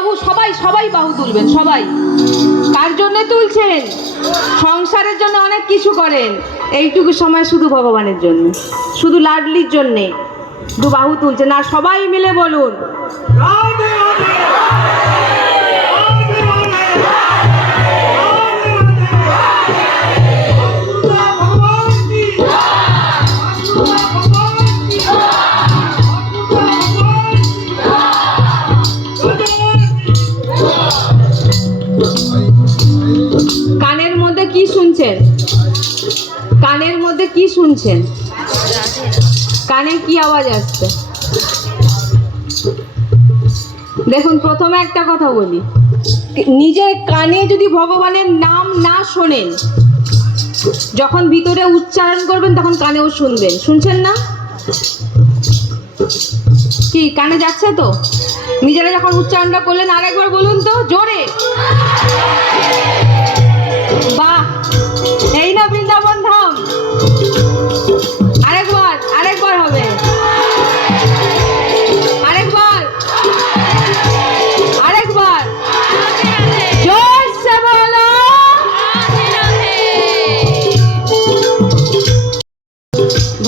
বাহু, সবাই সবাই বাহু তুলবেন, সবাই। কার জন্য তুলছেন? সংসারের জন্য অনেক কিছু করেন, এইটুকু সময় শুধু ভগবানের জন্য, শুধু লাডলির জন্যে দু বাহু তুলছেন। আর সবাই মিলে বলুন কানের মধ্যে কি শুনছেন? কানের মধ্যে কি শুনছেন? কানে কি আওয়াজ আসছে? দেখুন, প্রথমে একটা কথা বলি, নিজের কানে যদি ভগবানের নাম না শোনেন, যখন ভিতরে উচ্চারণ করবেন তখন কানেও শুনবেন। শুনছেন না? কি কানে যাচ্ছে তো? নিজেরা যখন উচ্চারণটা করলেন আরেকবার বলুন তো জোরে। বাহ, এই না বৃন্দাবন ধাম। আরেকবার, আরেকবার হবে, আরেকবার, আরেকবার জোরসে বলো।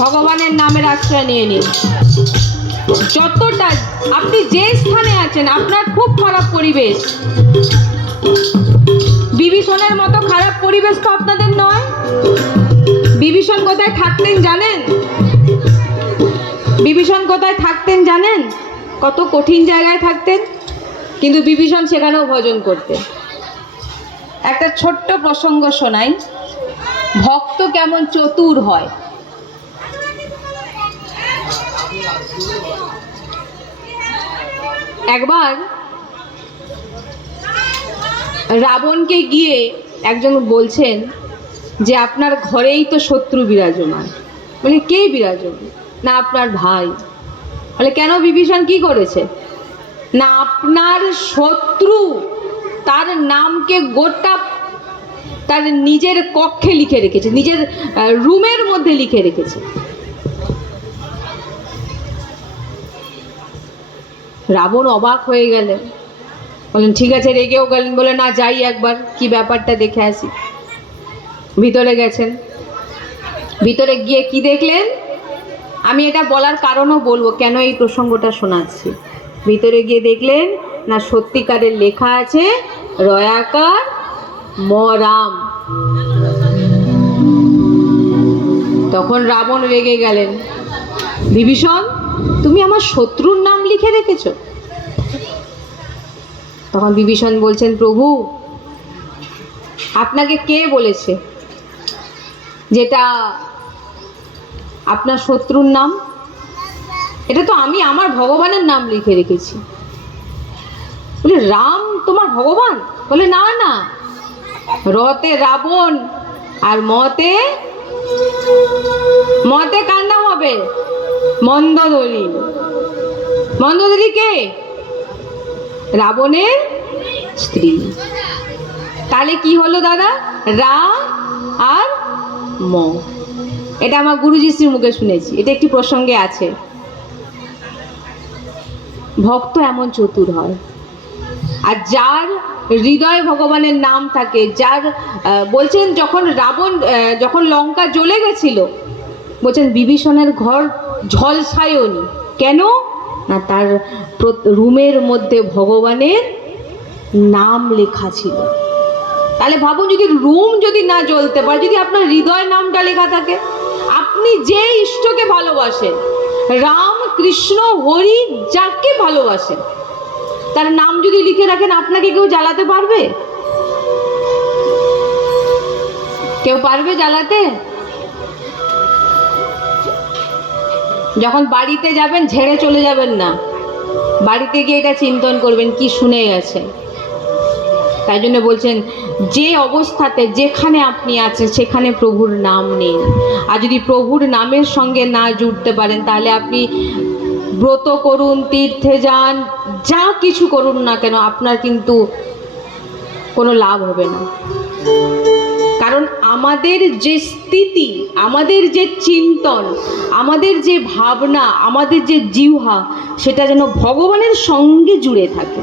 ভগবানের নামের আশ্রয় নিয়ে নিন। যতটা আপনি যে স্থানে আছেন, আপনার খুব খারাপ পরিবেশ, বিভীষণের মতো খারাপ পরিবেশ তো আপনাদের নয়। বিভীষণ কোথায় থাকতেন জানেন? বিভীষণ কোথায় থাকতেন জানেন? কত কঠিন জায়গায় থাকতেন, কিন্তু বিভীষণ সেখানেও ভজন করতেন। একটা ছোট্ট প্রসঙ্গ শোনাই, ভক্ত কেমন চতুর হয়। একবার রাবণকে গিয়ে একজন বলছেন যে আপনার ঘরেই তো শত্রু বিরাজমান। বলে কে বিরাজমান? না আপনার ভাই। বলে কেন, বিভীষণ কি করেছে? না আপনার শত্রু তার নামকে গোটা তার নিজের কক্ষে লিখে রেখেছে, নিজের রুমের মধ্যে লিখে রেখেছে। রাবণ অবাক হয়ে গেলেন, বলেন ঠিক আছে, রেগেও গেলেন, বলে না যাই একবার কি ব্যাপারটা দেখে আসি। ভিতরে গেছেন, ভিতরে গিয়ে কি দেখলেন? আমি এটা বলার কারণও বলবো কেন এই প্রসঙ্গটা শোনাচ্ছি। ভিতরে গিয়ে দেখলেন না সত্যিকারের লেখা আছে রয়াকার ম রাম। তখন রাবণ রেগে গেলেন, বিভীষণ তুমি আমার শত্রুর নাম লিখে রেখেছ? তখন বিভীষণ বলছেন, প্রভু আপনাকে কে বলেছে যেটা আপনার শত্রুর নাম? এটা তো আমি আমার ভগবানের নাম লিখে রেখেছি। বলে রাম তোমার ভগবান? বলে না না, রতে রাবণ আর মতে, মতে কার নাম হবে? মন্দোদরী। মন্দোদরী কে? রাবণের স্ত্রী। তাহলে কি হলো দাদা? রা আর ম। এটা আমার গুরুজি শ্রীর মুখে শুনেছি, এটা একটি প্রসঙ্গে আছে। ভক্ত এমন চতুর হয়, আর যার হৃদয়ে ভগবানের নাম থাকে, যার বলছেন যখন রাবণ যখন লঙ্কা জ্বলে গেছিল, বলছেন বিভীষণের ঘর ঝলসায়নি। কেন না তার রুমের মধ্যে ভগবানের নাম লেখা ছিল। তাহলে ভাবুন, যদি রুম যদি না জ্বলতে পারে, যদি আপনার হৃদয় নামটা লেখা থাকে, আপনি যে ইষ্টকে ভালোবাসেন, রাম কৃষ্ণ হরি যাকে ভালোবাসেন, তার নাম যদি লিখে রাখেন, আপনাকে কেউ জ্বালাতে পারবে? কেউ পারবে জ্বালাতে? যখন বাড়িতে যাবেন ঝেড়ে চলে যাবেন না, বাড়িতে গিয়ে এটা চিন্তন করবেন কি শুনে গেছে। তাই জন্য বলছেন যে অবস্থাতে যেখানে আপনি আছেন সেখানে প্রভুর নাম নিন। আর যদি প্রভুর নামের সঙ্গে না জুড়তে পারেন, তাহলে আপনি ব্রত করুন, তীর্থে যান, যা কিছু করুন না কেন, আপনার কিন্তু কোনো লাভ হবে না। কারণ আমাদের যে স্থিতি, আমাদের যে চিন্তন, আমাদের যে ভাবনা, আমাদের যে জিহ্বা, সেটা যেন ভগবানের সঙ্গে জুড়ে থাকে।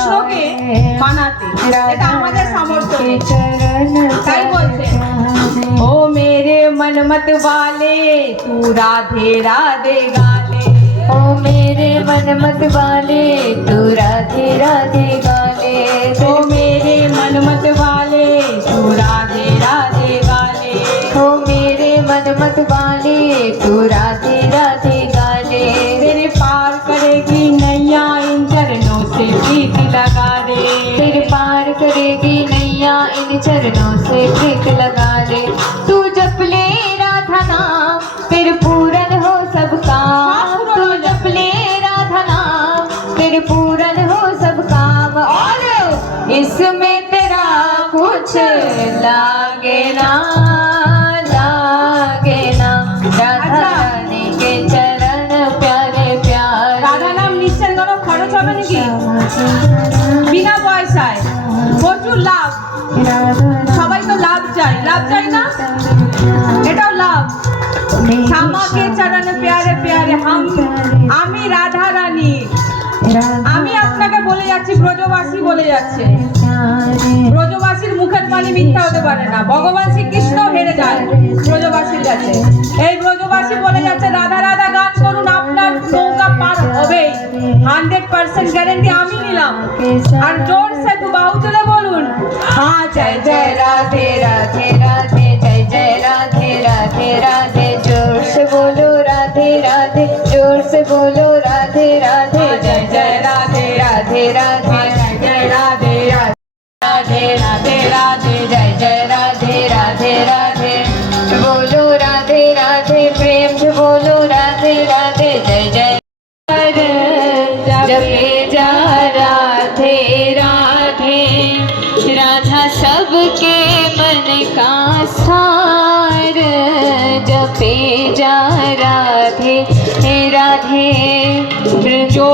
কৃষ্ণকে মানাতে, এটা আমাদের সামর্থ্য নেই। তাই বলছে, ও মেরে মনমত वाले तू राधे राधे गाले, ओ मेरे मनमत वाले तू राधे राधे गाले, ओ मेरे मनमत वाले तू राधे राधे गाले, ओ मेरे मनमत वाले तू राधे राधे गाले, तेरे पार करेगी नैया इन चरणों से प्रीत लगा दे, तेरे पार करेगी नैया इन चरणों से प्रीत लगा ले, तू जप ले राधा नाम फिर पूरन हो सब काम, तू जप ले राधा नाम फिर पूरन हो सब काम, और इसमें तेरा कुछ लागे ना लागे ना, राधा रानी के चरण प्यारे प्यारे, রাধা নাম নিশ্চয় কোনো খরচ হবে নাকি? বিনা পয়সায় প্রচুর লাভ। সবাই তো লাভ চাই, লাভ চাই না? এটাও লাভ। শ্যামা কে চরণ প্যারে প্যারে হাম, আমি রাধা রানী, আমি আপনাকে বলে যাচ্ছি, ব্রজবাসী বলে যাচ্ছে। ব্রজবাসীর মুখের পানি মিথ্যা হতে পারে না। ভগবান শ্রীকৃষ্ণ হেরে যায় ব্রজবাসীর কাছে। এই ব্রজবাসী বলে যাচ্ছে রাধা রাধা গান করুন, আপনার নৌকা পার হবে, 100% গ্যারেন্টি আমি নিলাম। আর জোর সে দু বাহু তুলে বলুন, হ্যাঁ জয় जय जय राधे राधे राधे, जय जय राधे राधे राधे, जोर से बोलो राधे राधे, जोर से बोलो राधे राधे, जय जय राधे राधे राधे, जय जय राधे राधे राधे राधे, जय जय राधे राधे राधे, बोलो राधे राधे, प्रेम से बोलो राधे राधे, जय जय जपे जा राधे राधे, राधा सबके मन का सार, जपे जा राधे राधे, जो